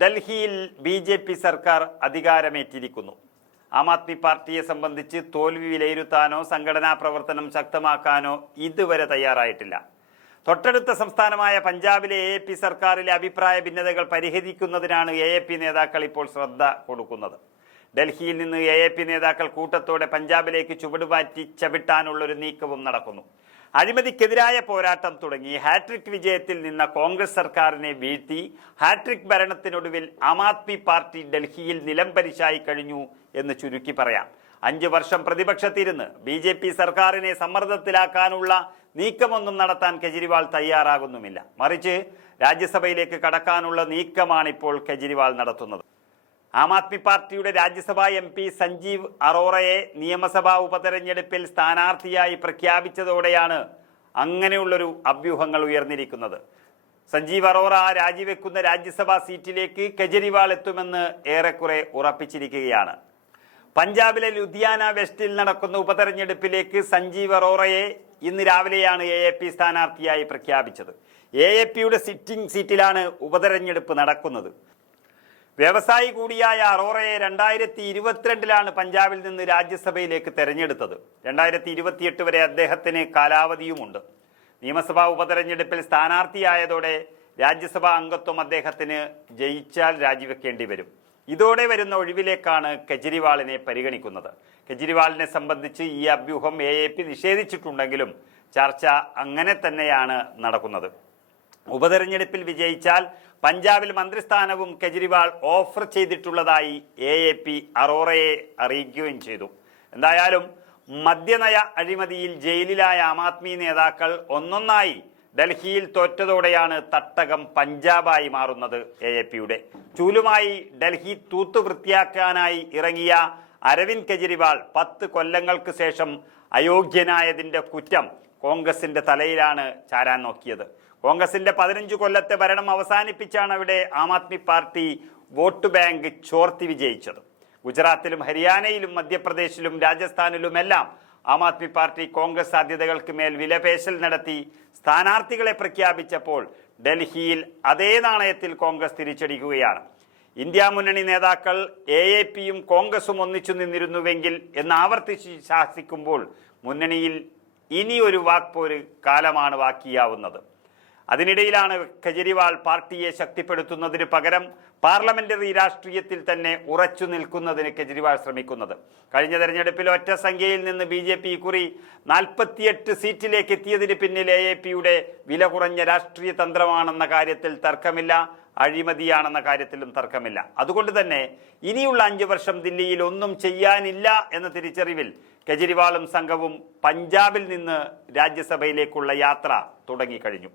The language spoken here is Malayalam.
ഡൽഹിയിൽ ബി.ജെ.പി. സർക്കാർ അധികാരമേറ്റിരിക്കുന്നു. ആം ആദ്മി പാർട്ടിയെ സംബന്ധിച്ച് തോൽവി വിലയിരുത്താനോ സംഘടനാ പ്രവർത്തനം ശക്തമാക്കാനോ ഇതുവരെ തയ്യാറായിട്ടില്ല. തൊട്ടടുത്ത സംസ്ഥാനമായ പഞ്ചാബിലെ എ.പി. സർക്കാരിലെ അഭിപ്രായ ഭിന്നതകൾ പരിഹരിക്കുന്നതിനാണ് എ.പി. നേതാക്കൾ ഇപ്പോൾ ശ്രദ്ധ കൊടുക്കുന്നത്. ഡൽഹിയിൽ നിന്ന് എ.പി. നേതാക്കൾ കൂട്ടത്തോടെ പഞ്ചാബിലേക്ക് ചുവടുമാറ്റി ചവിട്ടാനുള്ളൊരു നീക്കവും നടക്കുന്നു. അഴിമതിക്കെതിരായ പോരാട്ടം തുടങ്ങി ഹാട്രിക് വിജയത്തിൽ നിന്ന കോൺഗ്രസ് സർക്കാരിനെ വീഴ്ത്തി ഹാട്രിക് ഭരണത്തിനൊടുവിൽ ആം ആദ്മി പാർട്ടി ഡൽഹിയിൽ നിലംപരിശായി കഴിഞ്ഞു എന്ന് ചുരുക്കി പറയാം. 5 വർഷം പ്രതിപക്ഷത്തിരുന്ന് ബി.ജെ.പി. സർക്കാരിനെ സമ്മർദ്ദത്തിലാക്കാനുള്ള നീക്കമൊന്നും നടത്താൻ കെജ്രിവാൾ തയ്യാറാകുന്നുമില്ല. മറിച്ച് രാജ്യസഭയിലേക്ക് കടക്കാനുള്ള നീക്കമാണിപ്പോൾ കെജ്രിവാൾ നടത്തുന്നത്. ആം ആദ്മി പാർട്ടിയുടെ രാജ്യസഭാ MP സഞ്ജീവ് അറോറയെ നിയമസഭാ ഉപതെരഞ്ഞെടുപ്പിൽ സ്ഥാനാർത്ഥിയായി പ്രഖ്യാപിച്ചതോടെയാണ് അങ്ങനെയുള്ളൊരു അഭ്യൂഹങ്ങൾ ഉയർന്നിരിക്കുന്നത്. സഞ്ജീവ് അറോറ രാജിവെക്കുന്ന രാജ്യസഭാ സീറ്റിലേക്ക് കെജ്രിവാൾ എത്തുമെന്ന് ഏറെക്കുറെ ഉറപ്പിച്ചിരിക്കുകയാണ്. പഞ്ചാബിലെ ലുധിയാന വെസ്റ്റിൽ നടക്കുന്ന ഉപതെരഞ്ഞെടുപ്പിലേക്ക് സഞ്ജീവ് അറോറയെ ഇന്ന് രാവിലെയാണ് എ.പി. സ്ഥാനാർത്ഥിയായി പ്രഖ്യാപിച്ചത്. എ.പി.യുടെ സിറ്റിംഗ് സീറ്റിലാണ് ഉപതെരഞ്ഞെടുപ്പ് നടക്കുന്നത്. വ്യവസായി കൂടിയായ അറോറയെ 2022 പഞ്ചാബിൽ നിന്ന് രാജ്യസഭയിലേക്ക് തെരഞ്ഞെടുത്തത്. 2028 വരെ അദ്ദേഹത്തിന് കാലാവധിയുമുണ്ട്. നിയമസഭാ ഉപതെരഞ്ഞെടുപ്പിൽ സ്ഥാനാർത്ഥിയായതോടെ രാജ്യസഭാ അംഗത്വം അദ്ദേഹത്തിന് ജയിച്ചാൽ രാജിവെക്കേണ്ടി വരും. ഇതോടെ വരുന്ന ഒഴിവിലേക്കാണ് കെജ്രിവാളിനെ പരിഗണിക്കുന്നത്. കെജ്രിവാളിനെ സംബന്ധിച്ച് ഈ അഭ്യൂഹം എ.പി. നിഷേധിച്ചിട്ടുണ്ടെങ്കിലും ചർച്ച അങ്ങനെ തന്നെയാണ് നടക്കുന്നത്. ഉപതെരഞ്ഞെടുപ്പിൽ വിജയിച്ചാൽ പഞ്ചാബിൽ മന്ത്രിസ്ഥാനവും കെജ്രിവാൾ ഓഫർ ചെയ്തിട്ടുള്ളതായി എ.പി. അറോറയെ അറിയിക്കുകയും ചെയ്തു. എന്തായാലും മദ്യനയ അഴിമതിയിൽ ജയിലിലായ ആം ആദ്മി നേതാക്കൾ ഒന്നൊന്നായി ഡൽഹിയിൽ തോറ്റതോടെയാണ് തട്ടകം പഞ്ചാബായി മാറുന്നത്. എ.പി.യുടെ ചൂലുമായി ഡൽഹി തൂത്തു വൃത്തിയാക്കാനായി ഇറങ്ങിയ അരവിന്ദ് കെജ്രിവാൾ 10 കൊല്ലങ്ങൾക്ക് ശേഷം അയോഗ്യനായതിന്റെ കുറ്റം കോൺഗ്രസിന്റെ തലയിലാണ് ചാരാൻ നോക്കിയത്. കോൺഗ്രസിന്റെ 15 കൊല്ലത്തെ ഭരണം അവസാനിപ്പിച്ചാണ് അവിടെ Aam Aadmi party vote bank ചോർത്തി വിജയിച്ചത്. ഗുജറാത്തിലും ഹരിയാനയിലും മധ്യപ്രദേശിലും രാജസ്ഥാനിലുമെല്ലാം ആം ആദ്മി പാർട്ടി കോൺഗ്രസ് സാധ്യതകൾക്ക് മേൽ വിലപേശൽ നടത്തി സ്ഥാനാർത്ഥികളെ പ്രഖ്യാപിച്ചപ്പോൾ ഡൽഹിയിൽ അതേ നാണയത്തിൽ കോൺഗ്രസ് തിരിച്ചടിക്കുകയാണ്. ഇന്ത്യ മുന്നണി നേതാക്കൾ എ.പി.യും കോൺഗ്രസും ഒന്നിച്ചു നിന്നിരുന്നുവെങ്കിൽ എന്ന് ആവർത്തിച്ച് ശാസിക്കുമ്പോൾ മുന്നണിയിൽ ഇനിയൊരു വാക്പോര് കാലമാണ് ബാക്കിയാവുന്നത്. അതിനിടയിലാണ് കെജ്രിവാൾ പാർട്ടിയെ ശക്തിപ്പെടുത്തുന്നതിന് പകരം പാർലമെന്ററി രാഷ്ട്രീയത്തിൽ തന്നെ ഉറച്ചു നിൽക്കുന്നതിന് കെജ്രിവാൾ ശ്രമിക്കുന്നത്. കഴിഞ്ഞ തെരഞ്ഞെടുപ്പിൽ ഒറ്റ സംഖ്യയിൽ നിന്ന് ബി.ജെ.പി. ഇക്കുറി 48 സീറ്റിലേക്ക് എത്തിയതിന് പിന്നിൽ എ.പി.യുടെ വില കുറഞ്ഞ രാഷ്ട്രീയ തന്ത്രമാണെന്ന കാര്യത്തിൽ തർക്കമില്ല, അഴിമതിയാണെന്ന കാര്യത്തിലും തർക്കമില്ല. അതുകൊണ്ട് തന്നെ ഇനിയുള്ള 5 വർഷം ദില്ലിയിൽ ഒന്നും ചെയ്യാനില്ല എന്ന തിരിച്ചറിവിൽ കെജ്രിവാളും സംഘവും പഞ്ചാബിൽ നിന്ന് രാജ്യസഭയിലേക്കുള്ള യാത്ര തുടങ്ങിക്കഴിഞ്ഞു.